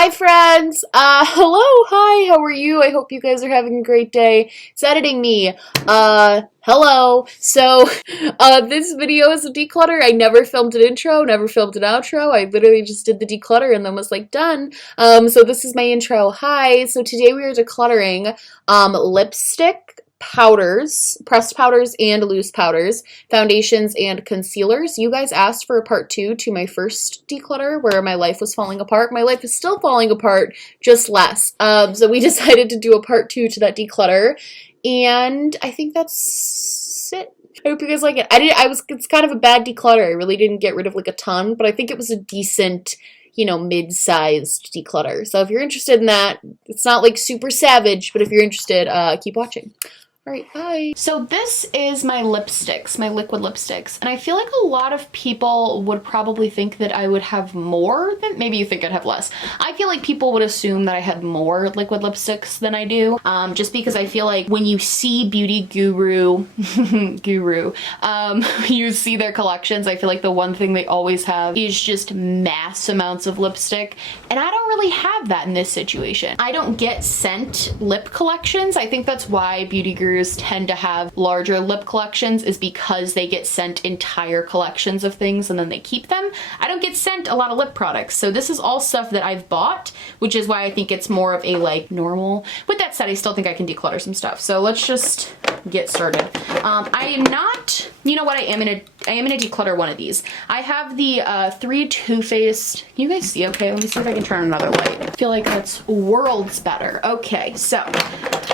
Hi friends! Hello, hi, how are you? I hope you guys are having a great day. It's editing me. Hello. So, this video is a declutter. I never filmed an intro, never filmed an outro. I literally just did the declutter and then was like, done. So this is my intro. Hi. So today we are decluttering, lipstick, powders, pressed powders and loose powders, foundations and concealers. You guys asked for a part 2 to my first declutter where my life was falling apart. My life is still falling apart, just less. So we decided to do a part 2 to that declutter, and I think that's it. I hope you guys like it. It's kind of a bad declutter. I really didn't get rid of like a ton, but I think it was a decent, you know, mid-sized declutter. So if you're interested in that, it's not like super savage, but if you're interested, keep watching. All right, bye. So this is my lipsticks, my liquid lipsticks. And I feel like a lot of people would probably think that I would have more than, maybe you think I'd have less. I feel like people would assume that I had more liquid lipsticks than I do. Just because I feel like when you see beauty guru, you see their collections, I feel like the one thing they always have is just mass amounts of lipstick. And I don't really have that in this situation. I don't get scent lip collections. I think that's why beauty gurus tend to have larger lip collections, is because they get sent entire collections of things and then they keep them. I don't get sent a lot of lip products, so this is all stuff that I've bought, which is why I think it's more of a like normal. With that said, I still think I can declutter some stuff, so let's just get started. I am not, you know what, I am gonna declutter one of these. I have the 3 Too Faced. Can you guys see okay? Let me see if I can turn another light. I feel like that's worlds better. Okay, so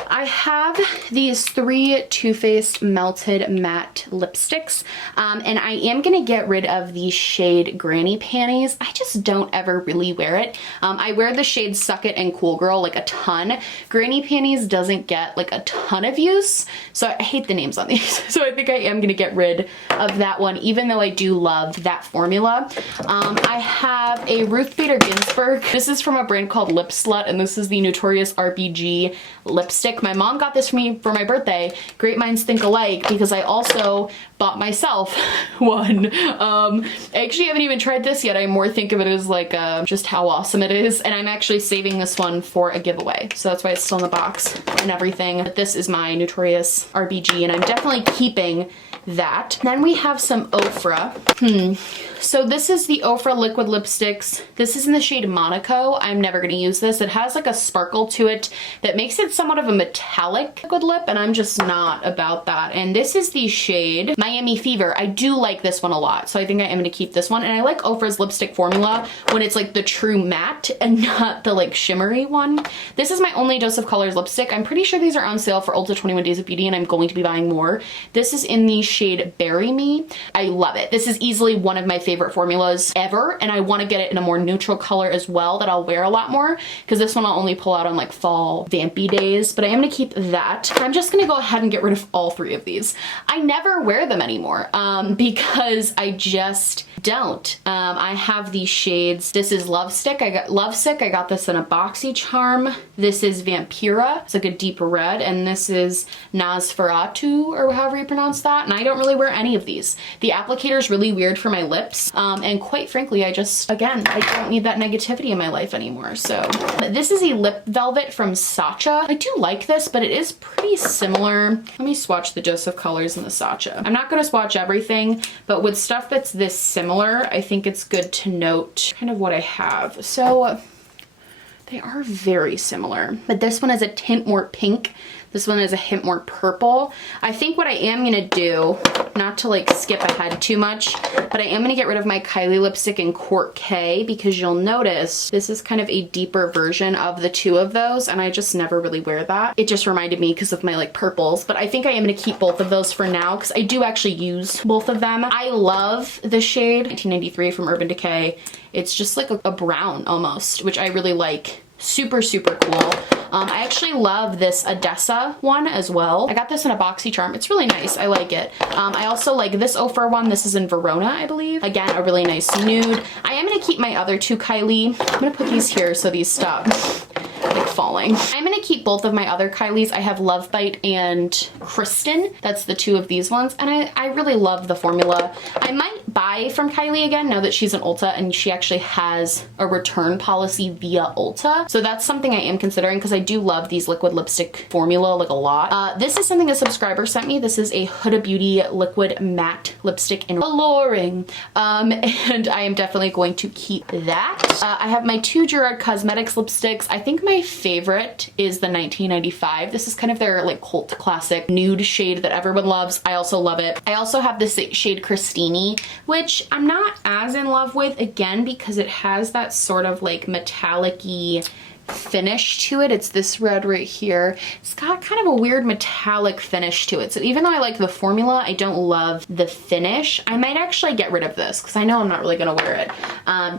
I have these 3 Too Faced Melted Matte Lipsticks, and I am gonna get rid of the shade Granny Panties. I just don't ever really wear it. I wear the shade Suck It and Cool Girl like a ton. Granny Panties doesn't get like a ton of use, so I hate the names on these. So I think I am gonna get rid of that one, even though I do love that formula. I have a Ruth Bader Ginsburg. This is from a brand called Lip Slut, and this is the Notorious RBG lipstick. My mom got this for me for my birthday. Great minds think alike, because I also bought myself one. I actually haven't even tried this yet. I more think of it as like just how awesome it is, and I'm actually saving this one for a giveaway, so that's why it's still in the box and everything. But this is my Notorious RBG, and I'm definitely keeping that. Then we have some Ofra. So this is the Ofra liquid lipsticks. This is in the shade Monaco. I'm never gonna use this. It has like a sparkle to it that makes it somewhat of a metallic liquid lip, and I'm just not about that. And this is the shade Miami Fever. I do like this one a lot, so I think I am gonna keep this one. And I like Ofra's lipstick formula when it's like the true matte and not the like shimmery one. This is my only Dose of Colors lipstick. I'm pretty sure these are on sale for Ulta 21 Days of Beauty, and I'm going to be buying more. This is in the shade Bury Me. I love it. This is easily one of my favorite formulas ever, and I want to get it in a more neutral color as well that I'll wear a lot more, because this one I'll only pull out on like fall vampy days, but I am going to keep that. I'm just going to go ahead and get rid of all 3 of these. I never wear them anymore because I just don't. I have these shades. This is Lovesick. I got this in a BoxyCharm. This is Vampira. It's like a deep red, and this is Nosferatu, or however you pronounce that, and I don't really wear any of these. The applicator is really weird for my lips, and quite frankly, I don't need that negativity in my life anymore. So this is a lip velvet from Sacha. I do like this, but it is pretty similar. Let me swatch the Dose of Colors in the Sacha. I'm not going to swatch everything, but with stuff that's this similar, I think it's good to note kind of what I have. So they are very similar, but this one is a tint more pink. This one is a hint more purple. I think what I am gonna do, not to like skip ahead too much, but I am gonna get rid of my Kylie lipstick in Court K, because you'll notice this is kind of a deeper version of the 2 of those, and I just never really wear that. It just reminded me because of my like purples, but I think I am gonna keep both of those for now, because I do actually use both of them. I love the shade 1993 from Urban Decay. It's just like a brown almost, which I really like. Super, super cool. I actually love this Odessa one as well. I got this in a BoxyCharm. It's really nice. I like it. I also like this Ofra one. This is in Verona, I believe. Again, a really nice nude. I am going to keep my other 2 Kylie. I'm going to put these here so these stop like falling. I'm gonna keep both of my other Kylies. I have Love Bite and Kristen. That's the 2 of these ones, and I really love the formula. I might buy from Kylie again now that she's an Ulta, and she actually has a return policy via Ulta. So that's something I am considering because I do love these liquid lipstick formula like a lot. This is something a subscriber sent me. This is a Huda Beauty liquid matte lipstick in Alluring. And I am definitely going to keep that. I have my two Gerard Cosmetics lipsticks. I think my favorite is the 1995. This is kind of their like cult classic nude shade that everyone loves. I also love it. I also have this shade Christini, which I'm not as in love with, again, because it has that sort of like metallic-y finish to it. It's this red right here. It's got kind of a weird metallic finish to it. So even though I like the formula, I don't love the finish. I might actually get rid of this because I know I'm not really gonna wear it.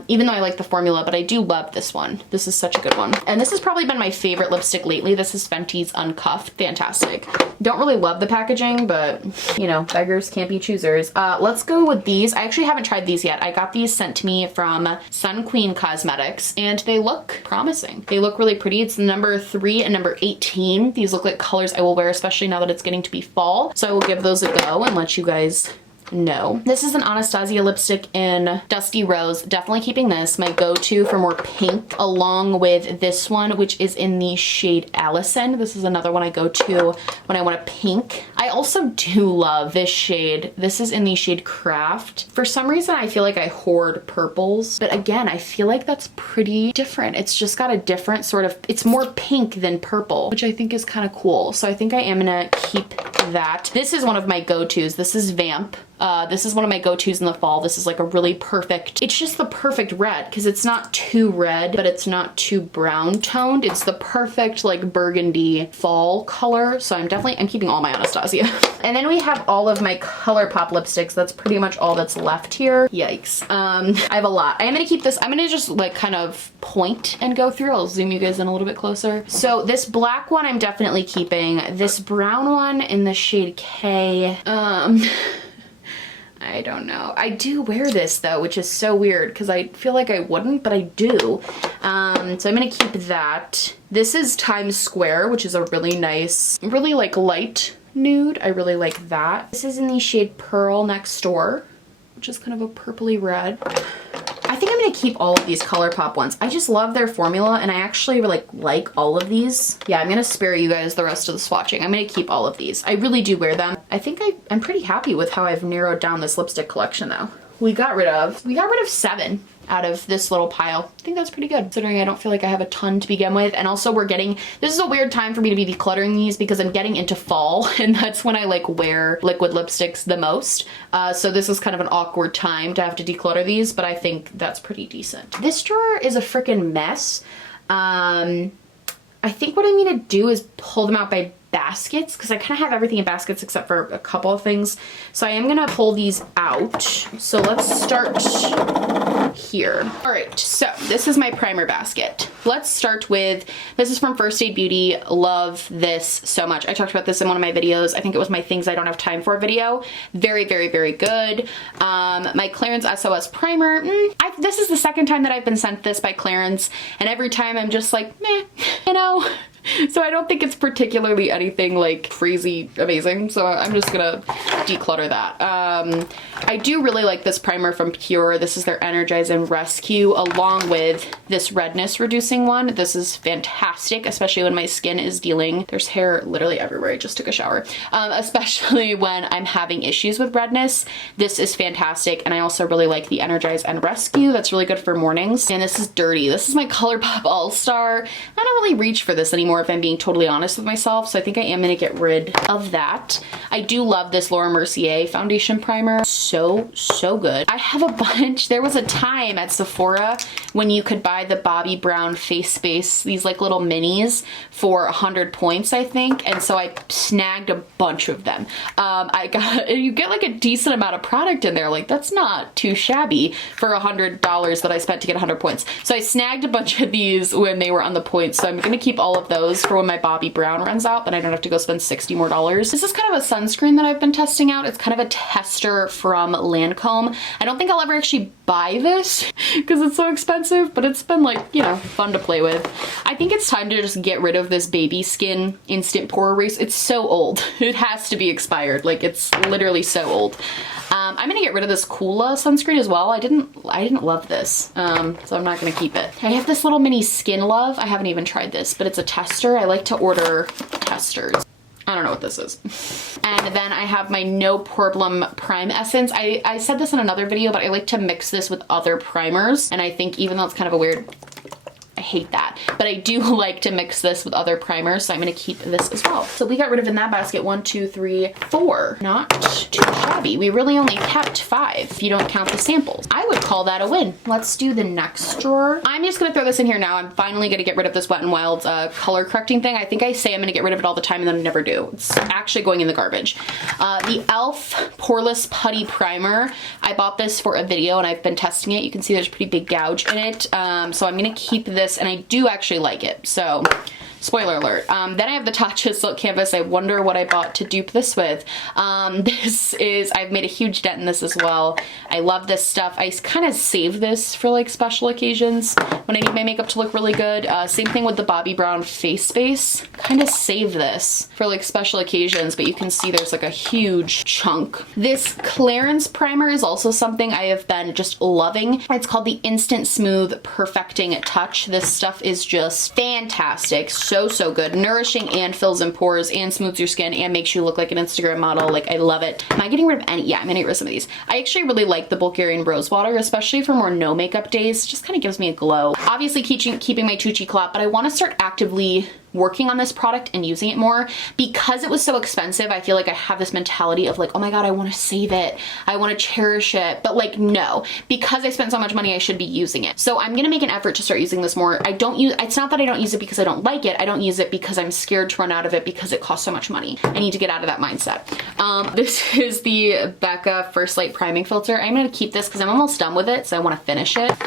Even though I like the formula, but I do love this one. This is such a good one. And this has probably been my favorite lipstick lately. This is Fenty's Uncuffed. Fantastic. Don't really love the packaging, but you know, beggars can't be choosers. Let's go with these. I actually haven't tried these yet. I got these sent to me from Sun Queen Cosmetics and they look promising. They look really pretty. It's number 3 and number 18. These look like colors I will wear, especially now that it's getting to be fall. So I will give those a go and let you guys know. This is an Anastasia lipstick in Dusty Rose. Definitely keeping this. My go-to for more pink, along with this one, which is in the shade Allison. This is another one I go to when I want a pink. I also do love this shade. This is in the shade Craft. For some reason, I feel like I hoard purples, but again, I feel like that's pretty different. It's just got a different sort of, it's more pink than purple, which I think is kind of cool. So I think I am gonna keep that. This is one of my go-tos. This is Vamp. This is one of my go-tos in the fall. This is like a really perfect, it's just the perfect red because it's not too red, but it's not too brown toned. It's the perfect like burgundy fall color. So I'm keeping all my Anastasia. And then we have all of my ColourPop lipsticks. That's pretty much all that's left here. Yikes. I have a lot. I'm gonna keep this, I'm gonna just like kind of point and go through. I'll zoom you guys in a little bit closer. So this black one I'm definitely keeping. This brown one in the shade K, I don't know. I do wear this though, which is so weird because I feel like I wouldn't, but I do. So I'm gonna keep that. This is Times Square, which is a really nice, really like light nude. I really like that. This is in the shade Pearl Next Door, which is kind of a purpley red. I think I'm gonna keep all of these ColourPop ones. I just love their formula and I actually like all of these. Yeah, I'm gonna spare you guys the rest of the swatching. I'm gonna keep all of these. I really do wear them. I think I'm pretty happy with how I've narrowed down this lipstick collection though. We got rid of 7 out of this little pile. I think that's pretty good considering I don't feel like I have a ton to begin with. And also this is a weird time for me to be decluttering these because I'm getting into fall and that's when I like wear liquid lipsticks the most. So this is kind of an awkward time to have to declutter these, but I think that's pretty decent. This drawer is a freaking mess. I think what I'm gonna do is pull them out by baskets because I kind of have everything in baskets except for a couple of things. So I am gonna pull these out. So let's start here. All right, so this is my primer basket. Let's start with, this is from First Aid Beauty. Love this so much. I talked about this in one of my videos. I think it was my things I don't have time for video. Very, very, very good. My Clarins SOS primer. This is the second time that I've been sent this by Clarins, and every time I'm just like, meh, you know. So I don't think it's particularly anything like crazy amazing. So I'm just gonna declutter that. I do really like this primer from Pure. This is their Energize and Rescue along with this redness reducing one. This is fantastic, especially when my skin is dealing, there's hair literally everywhere. I just took a shower. Especially when I'm having issues with redness. This is fantastic. And I also really like the Energize and Rescue. That's really good for mornings. And this is Dirty. This is my ColourPop All-Star. I don't really reach for this anymore if I'm being totally honest with myself, so I think I am gonna get rid of that. I do love this Laura Mercier foundation primer. So good. I have a bunch. There was a time at Sephora when you could buy the Bobbi Brown face base, these like little minis for 100 points, I think, and so I snagged a bunch of them. You get like a decent amount of product in there. Like that's not too shabby for $100 that I spent to get 100 points. So I snagged a bunch of these when they were on the points, so I'm gonna keep all of those for when my Bobbi Brown runs out, then I don't have to go spend $60 more. This is kind of a sunscreen that I've been testing out. It's kind of a tester from Lancome. I don't think I'll ever actually buy this because it's so expensive, but it's been like, you know, fun to play with. I think it's time to just get rid of this Baby Skin Instant Pore Erase. It's so old. It has to be expired. Like it's literally so old. I'm gonna get rid of this Coola sunscreen as well. I didn't love this, so I'm not gonna keep it. I have this little mini Skin Love. I haven't even tried this, but it's a tester. I like to order testers. I don't know what this is. And then I have my No Problem Prime Essence. I said this in another video, but I like to mix this with other primers. And I think even though it's kind of a weird, I hate that, but I do like to mix this with other primers, so I'm gonna keep this as well. So we got rid of in that basket 1, 2, 3, 4. Not too shabby. We really only kept 5 if you don't count the samples. I would call that a win. Let's do the next drawer. I'm just gonna throw this in here now. I'm finally gonna get rid of this Wet n Wild's color correcting thing. I think I say I'm gonna get rid of it all the time and then I never do. It's actually going in the garbage. The e.l.f. Poreless Putty Primer. I bought this for a video and I've been testing it. You can see there's a pretty big gouge in it. So I'm gonna keep this, and I do actually like it, so spoiler alert. Then I have the Tatcha Silk Canvas. I wonder what I bought to dupe this with. This is, I've made a huge dent in this as well. I love this stuff. I kind of save this for like special occasions when I need my makeup to look really good. Same thing with the Bobbi Brown Face Base. Kind of save this for like special occasions, but you can see there's like a huge chunk. This Clarins primer is also something I have been just loving. It's called the Instant Smooth Perfecting Touch. This stuff is just fantastic. So good. Nourishing and fills in pores and smooths your skin and makes you look like an Instagram model. Like, I love it. Am I getting rid of any? Yeah, I'm gonna get rid of some of these. I actually really like the Bulgarian Rose Water, especially for more no makeup days. Just kind of gives me a glow. Obviously keeping my Tucci Clot, but I want to start actively working on this product and using it more. Because it was so expensive, I feel like I have this mentality of like, oh my god, I want to save it, I want to cherish it, but like, no, because I spent so much money, I should be using it. So I'm gonna make an effort to start using this more. I don't use, it's not that I don't use it because I don't like it, I don't use it because I'm scared to run out of it because it costs so much money. I need to get out of that mindset. This is the Becca First Light Priming Filter. I'm gonna keep this because I'm almost done with it, so I want to finish it.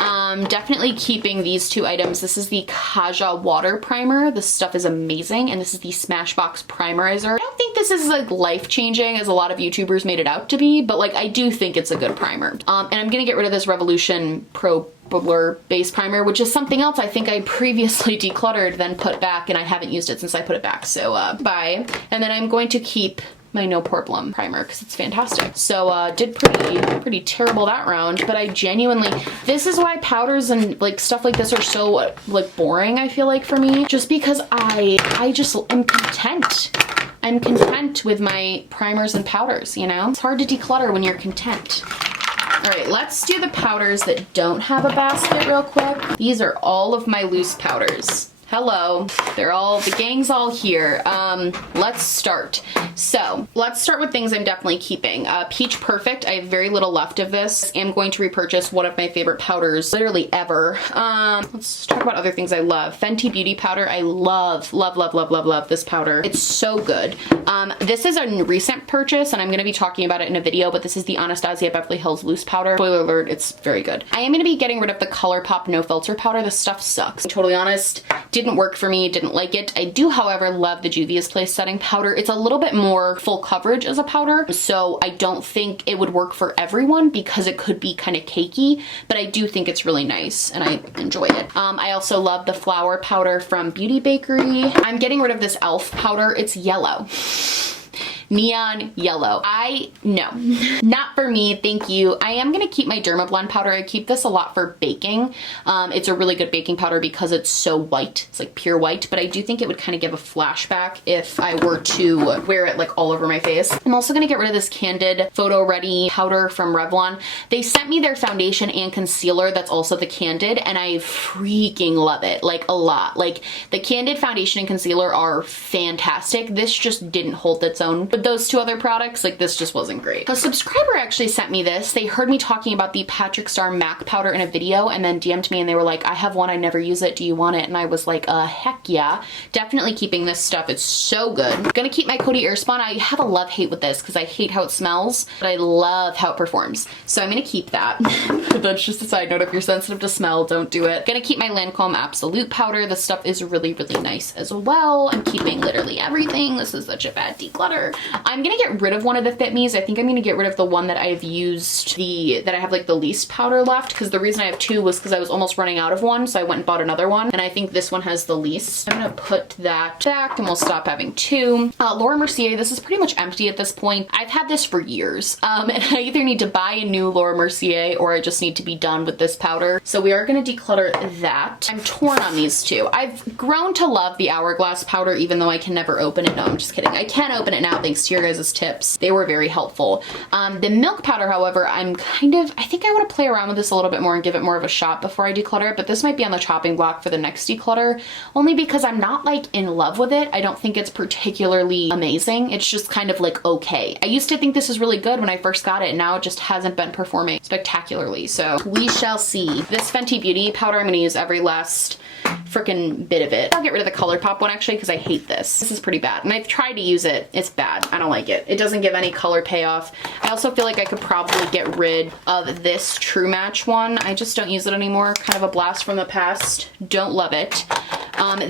Definitely keeping these 2 items. This is the Kaja Water Primer. This stuff is amazing, and this is the Smashbox Primerizer. I don't think this is like life-changing as a lot of YouTubers made it out to be, but like, I do think it's a good primer. And I'm gonna get rid of this Revolution Pro Blur Base Primer, which is something else I think I previously decluttered, then put back, and I haven't used it since I put it back, so bye. And then I'm going to keep my No Problem primer because it's fantastic. So did pretty terrible that round, but I genuinely, this is why powders and like stuff like this are so like boring, I feel like, for me, just because I just am content. I'm content with my primers and powders, you know? It's hard to declutter when you're content. All right, let's do the powders that don't have a basket real quick. These are all of my loose powders. Hello, they're all, the gang's all here. Let's start. So let's start with things I'm definitely keeping. Peach Perfect, I have very little left of this. I'm going to repurchase one of my favorite powders literally ever. Let's talk about other things I love. Fenty Beauty Powder, I love this powder. It's so good. This is a recent purchase and I'm gonna be talking about it in a video, but this is the Anastasia Beverly Hills Loose Powder. Spoiler alert, it's very good. I am gonna be getting rid of the ColourPop No Filter Powder. This stuff sucks. I'm totally honest, didn't work for me, didn't like it. I do, however, love the Juvia's Place Setting Powder. It's a little bit more full coverage as a powder, so I don't think it would work for everyone because it could be kind of cakey, but I do think it's really nice and I enjoy it. I also love the Flower Powder from Beauty Bakery. I'm getting rid of this e.l.f. powder. It's yellow. Neon yellow. No, not for me, thank you. I am gonna keep my Dermablend powder. I keep this a lot for baking. It's a really good baking powder because it's so white. It's like pure white, but I do think it would kind of give a flashback if I were to wear it like all over my face. I'm also gonna get rid of this Candid Photo Ready powder from Revlon. They sent me their foundation and concealer that's also the Candid, and I freaking love it, like a lot. Like the Candid foundation and concealer are fantastic. This just didn't hold its own with those 2 other products. Like, this just wasn't great. A subscriber actually sent me this. They heard me talking about the Patrick Star MAC powder in a video and then DM'd me and they were like, I have one, I never use it, do you want it? And I was like, heck yeah. Definitely keeping this stuff. It's so good. I'm gonna keep my Coty Airspun. I have a love-hate with this because I hate how it smells, but I love how it performs. So I'm gonna keep that. That's just a side note. If you're sensitive to smell, don't do it. Gonna keep my Lancome Absolute powder. This stuff is really nice as well. I'm keeping literally everything. This is such a bad declutter. I'm gonna get rid of one of the Fit Me's. I think I'm gonna get rid of the one that I've used, that I have like the least powder left, because the reason I have two was because I was almost running out of one, so I went and bought another one, and I think this one has the least. I'm gonna put that back and we'll stop having two. Laura Mercier, this is pretty much empty at this point. I've had this for years, and I either need to buy a new Laura Mercier or I just need to be done with this powder. So we are gonna declutter that. I'm torn on these two. I've grown to love the Hourglass powder, even though I can never open it. No, I'm just kidding. I can open it now thanks to your guys' tips. They were very helpful. The milk powder, however, I think I want to play around with this a little bit more and give it more of a shot before I declutter it, but this might be on the chopping block for the next declutter, only because I'm not like in love with it. I don't think it's particularly amazing. It's just kind of like okay. I used to think this was really good when I first got it, and now it just hasn't been performing spectacularly, so we shall see. This Fenty Beauty powder I'm going to use every last freaking bit of it. I'll get rid of the ColourPop one actually because I hate this. This is pretty bad, and I've tried to use it. It's bad. I don't like it. It doesn't give any color payoff. I also feel like I could probably get rid of this True Match one. I just don't use it anymore. Kind of a blast from the past. Don't love it.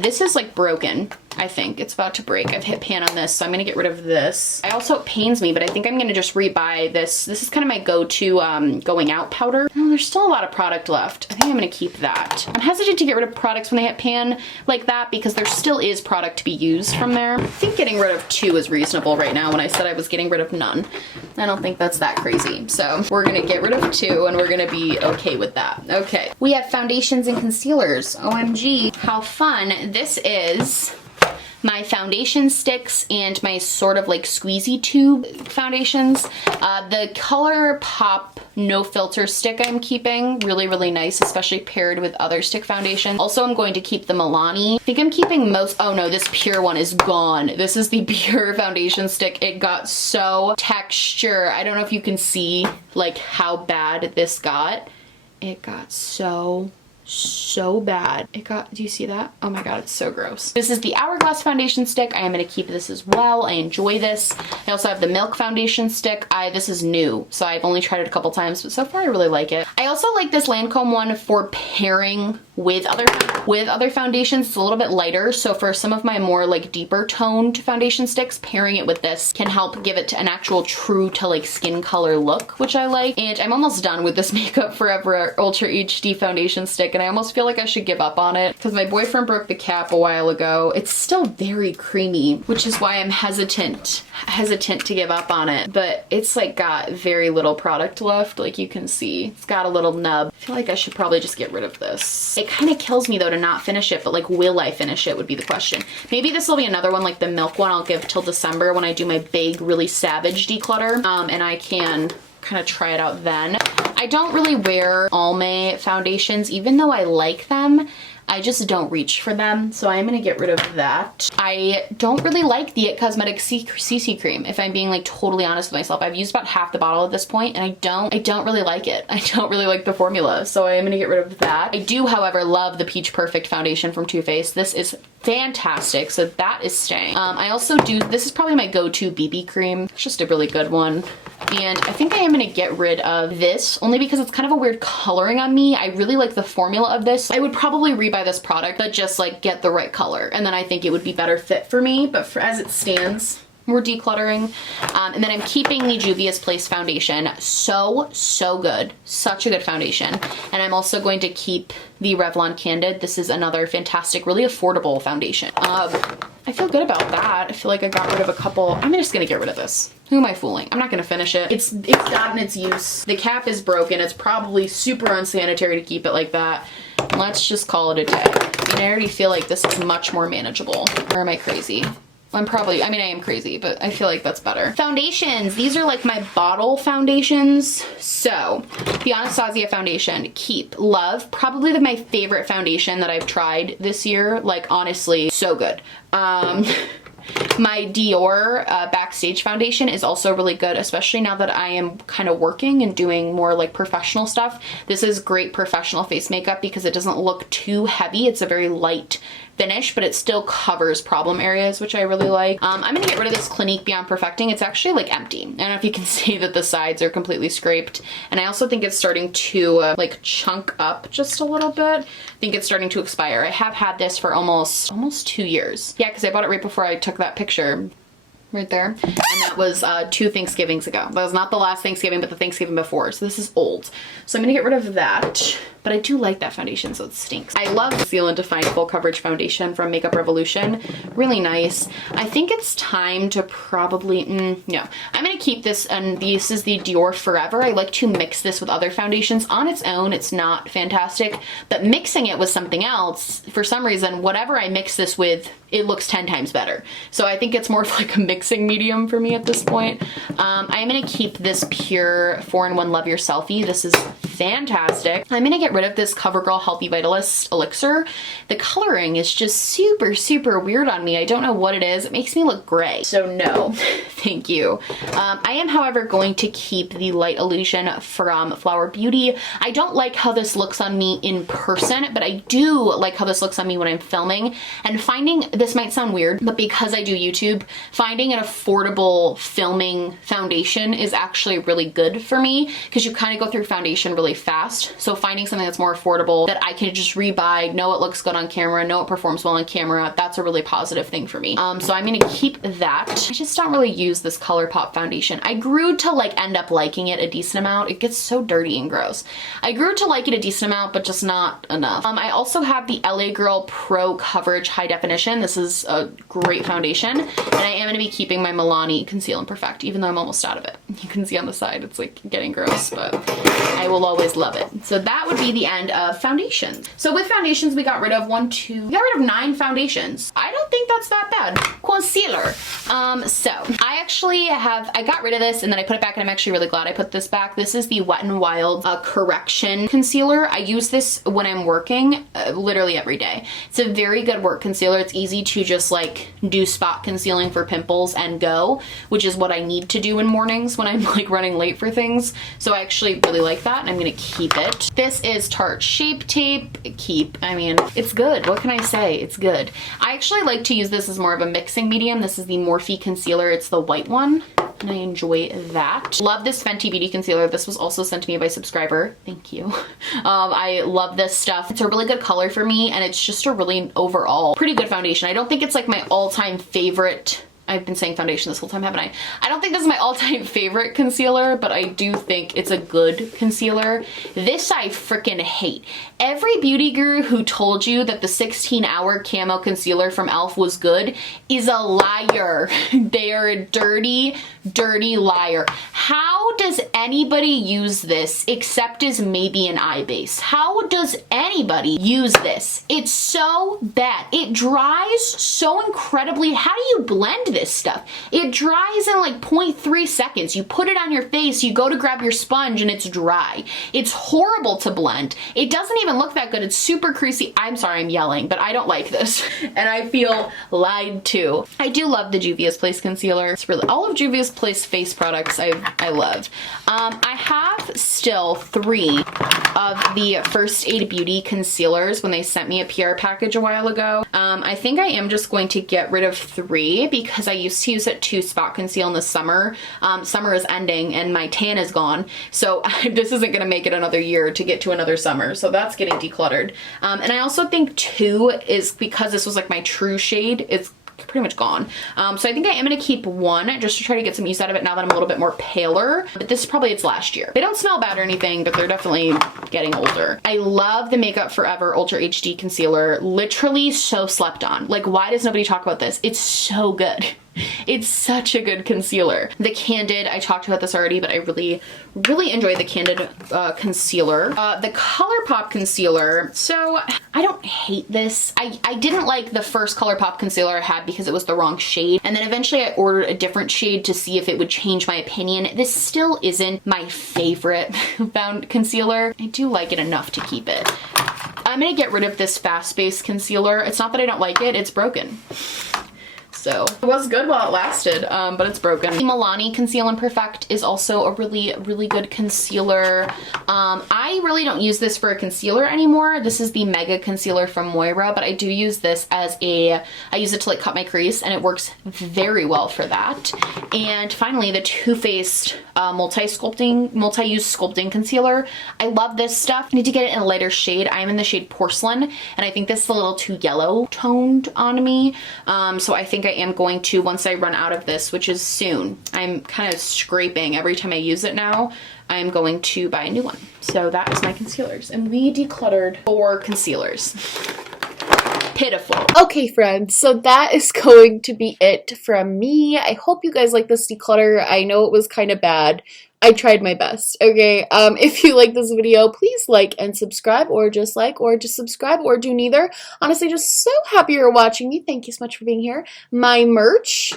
This is like broken. I think it's about to break. I've hit pan on this, so I'm gonna get rid of this. It pains me, but I think I'm gonna just rebuy this. This is kind of my go-to going out powder. Oh, there's still a lot of product left. I think I'm gonna keep that. I'm hesitant to get rid of products when they hit pan like that because there still is product to be used from there. I think getting rid of two is reasonable right now when I said I was getting rid of none. I don't think that's that crazy. So we're gonna get rid of two and we're gonna be okay with that. Okay. We have foundations and concealers. OMG, how fun. This is my foundation sticks and my sort of like squeezy tube foundations. The ColourPop No Filter stick I'm keeping, really, really nice, especially paired with other stick foundation. Also, I'm going to keep the Milani. I think I'm keeping oh no, this Pure one is gone. This is the Pure foundation stick. It got so texture. I don't know if you can see like how bad this got. It got so bad. Do you see that? Oh my god, it's so gross. This is the Hourglass foundation stick. I am going to keep this as well. I enjoy this. I also have the Milk foundation stick. This is new, so I've only tried it a couple times, but so far I really like it. I also like this Lancome one for pairing with other foundations. It's a little bit lighter, so for some of my more like deeper toned foundation sticks, pairing it with this can help give it an actual true to like skin color look, which I like. And I'm almost done with this Makeup Forever Ultra HD foundation stick, and I almost feel like I should give up on it because my boyfriend broke the cap a while ago. It's still very creamy, which is why I'm hesitant to give up on it, but it's like got very little product left. Like you can see, it's got a little nub. I feel like I should probably just get rid of this. It kind of kills me though to not finish it, but like will I finish it would be the question. Maybe this will be another one like the Milk one I'll give till December when I do my big, really savage declutter, and I can kind of try it out then. I don't really wear Almay foundations, even though I like them. I just don't reach for them, so I'm gonna get rid of that. I don't really like the It Cosmetics CC cream, if I'm being like totally honest with myself. I've used about half the bottle at this point, and I don't really like it. I don't really like the formula, so I am gonna get rid of that. I do, however, love the Peach Perfect foundation from Too Faced. This is fantastic, so that is staying. I also this is probably my go-to BB cream. It's just a really good one. And I think I am gonna get rid of this only because it's kind of a weird coloring on me. I really like the formula of this. I would probably rebuy this product, but just like get the right color, and then I think it would be better fit for me. But as it stands, we're decluttering. And then I'm keeping the Juvia's Place foundation. So good. Such a good foundation. And I'm also going to keep the Revlon Candid. This is another fantastic, really affordable foundation. I feel good about that. I feel like I got rid of a couple. I'm just gonna get rid of this. Who am I fooling? I'm not gonna finish it. It's gotten its use. The cap is broken. It's probably super unsanitary to keep it like that. Let's just call it a day. And I already feel like this is much more manageable. Or am I crazy? I am crazy, but I feel like that's better. Foundations. These are like my bottle foundations. So, the Anastasia foundation, keep. Love. Probably my favorite foundation that I've tried this year. Like, honestly, so good. My Dior Backstage foundation is also really good, especially now that I am kind of working and doing more like professional stuff. This is great professional face makeup because it doesn't look too heavy. It's a very light finish, but it still covers problem areas, which I really like. I'm gonna get rid of this Clinique Beyond Perfecting. It's actually like empty. I don't know if you can see that the sides are completely scraped. And I also think it's starting to like chunk up just a little bit. I think it's starting to expire. I have had this for almost 2 years. Yeah, because I bought it right before I took that picture. right there. And that was 2 Thanksgivings ago. That was not the last Thanksgiving, but the Thanksgiving before. So this is old. So I'm gonna get rid of that. But I do like that foundation, so it stinks. I love Conceal and Define Full Coverage Foundation from Makeup Revolution. Really nice. I think it's time to probably, no. I'm gonna keep this, and this is the Dior Forever. I like to mix this with other foundations. On its own, it's not fantastic, but mixing it with something else, for some reason, whatever I mix this with, it looks 10 times better. So I think it's more of like a mixing medium for me at this point. I'm gonna keep this Pure 4-in-1 Love Your Selfie. This is fantastic. I'm gonna get rid of this CoverGirl Healthy Vitalist Elixir. The coloring is just super, super weird on me. I don't know what it is. It makes me look gray. So no, thank you. I am, however, going to keep the Light Illusion from Flower Beauty. I don't like how this looks on me in person, but I do like how this looks on me when I'm filming. And finding, this might sound weird, but because I do YouTube, finding an affordable filming foundation is actually really good for me, because you kind of go through foundation really fast. So finding something that's more affordable that I can just rebuy, know it looks good on camera, know it performs well on camera, that's a really positive thing for me. So I'm gonna keep that. I just don't really use this ColourPop foundation. I grew to like end up liking it a decent amount. It gets so dirty and gross. I grew to like it a decent amount, but just not enough. I also have the LA Girl Pro Coverage High Definition. This is a great foundation, and I am gonna be keeping my Milani Conceal and Perfect, even though I'm almost out of it. You can see on the side, it's like getting gross, but I will always love it. So that would be the end of foundations. So with foundations, we got rid of 9 foundations. I don't think that's that bad. Concealer. So I got rid of this and then I put it back, and I'm actually really glad I put this back. This is the Wet n Wild Correction Concealer. I use this when I'm working literally every day. It's a very good work concealer. It's easy to just like do spot concealing for pimples and go, which is what I need to do in mornings when I'm like running late for things. So I actually really like that, and I'm gonna keep it. This is Tarte Shape Tape. I mean, it's good. What can I say? It's good. I actually like to use this as more of a mixing medium. This is the Morphe concealer. It's the white one, and I enjoy that. Love this Fenty Beauty concealer. This was also sent to me by a subscriber. Thank you. I love this stuff. It's a really good color for me, and it's just a really overall pretty good foundation. I don't think it's like my all-time favorite. I've been saying foundation this whole time, haven't I? I don't think this is my all-time favorite concealer, but I do think it's a good concealer. This I freaking hate. Every beauty guru who told you that the 16-hour camo concealer from e.l.f. was good is a liar. They are a dirty, dirty liar. How does anybody use this except as maybe an eye base? How does anybody use this? It's so bad. It dries so incredibly. How do you blend this stuff? It dries in like 0.3 seconds. You put it on your face, you go to grab your sponge, and it's dry. It's horrible to blend. It doesn't even look that good. It's super creasy. I'm sorry I'm yelling, but I don't like this. And I feel lied to. I do love the Juvia's Place concealer. It's really, all of Juvia's Place face products I love. I have still 3 of the First Aid Beauty concealers when they sent me a PR package a while ago. I think I am just going to get rid of 3 because I used to use it to spot conceal in the summer. Summer is ending and my tan is gone, so this isn't gonna make it another year to get to another summer, so that's getting decluttered. And I also think 2 is because this was like my true shade, it's pretty much gone. So I think I am gonna keep 1 just to try to get some use out of it now that I'm a little bit more paler, but this is probably its last year. They don't smell bad or anything, but they're definitely getting older. I love the Makeup Forever Ultra HD Concealer. Literally so slept on. Like, why does nobody talk about this? It's so good. It's such a good concealer. The Candid, I talked about this already, but I really, really enjoy the Candid concealer. The ColourPop concealer, so I don't hate this. I didn't like the first ColourPop concealer I had because it was the wrong shade, and then eventually I ordered a different shade to see if it would change my opinion. This still isn't my favorite found concealer. I do like it enough to keep it. I'm gonna get rid of this Fast Base concealer. It's not that I don't like it, it's broken. So it was good while it lasted, but it's broken. The Milani Conceal and Perfect is also a really, really good concealer. I really don't use this for a concealer anymore. This is the Mega Concealer from Moira, but I do use this as I use it to like cut my crease, and it works very well for that. And finally, the Too Faced multi-use sculpting concealer. I love this stuff. I need to get it in a lighter shade. I'm in the shade Porcelain, and I think this is a little too yellow toned on me. So I think I am going to, once I run out of this, which is soon, I'm kind of scraping every time I use it now, I'm going to buy a new one. So that is my concealers. And we decluttered 4 concealers. Pitiful. Okay, friends, so that is going to be it from me. I hope you guys like this declutter. I know it was kind of bad. I tried my best, okay? If you like this video, please like and subscribe, or just subscribe, or do neither. Honestly, just so happy you're watching me. Thank you so much for being here. My merch,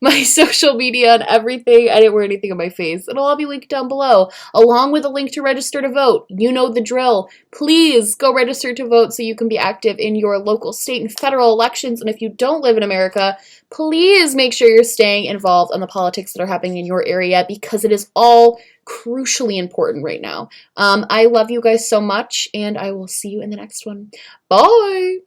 my social media and everything. I didn't wear anything on my face. It'll all be linked down below, along with a link to register to vote. You know the drill. Please go register to vote so you can be active in your local, state, and federal elections. And if you don't live in America, please make sure you're staying involved in the politics that are happening in your area, because it is all crucially important right now. I love you guys so much, and I will see you in the next one. Bye!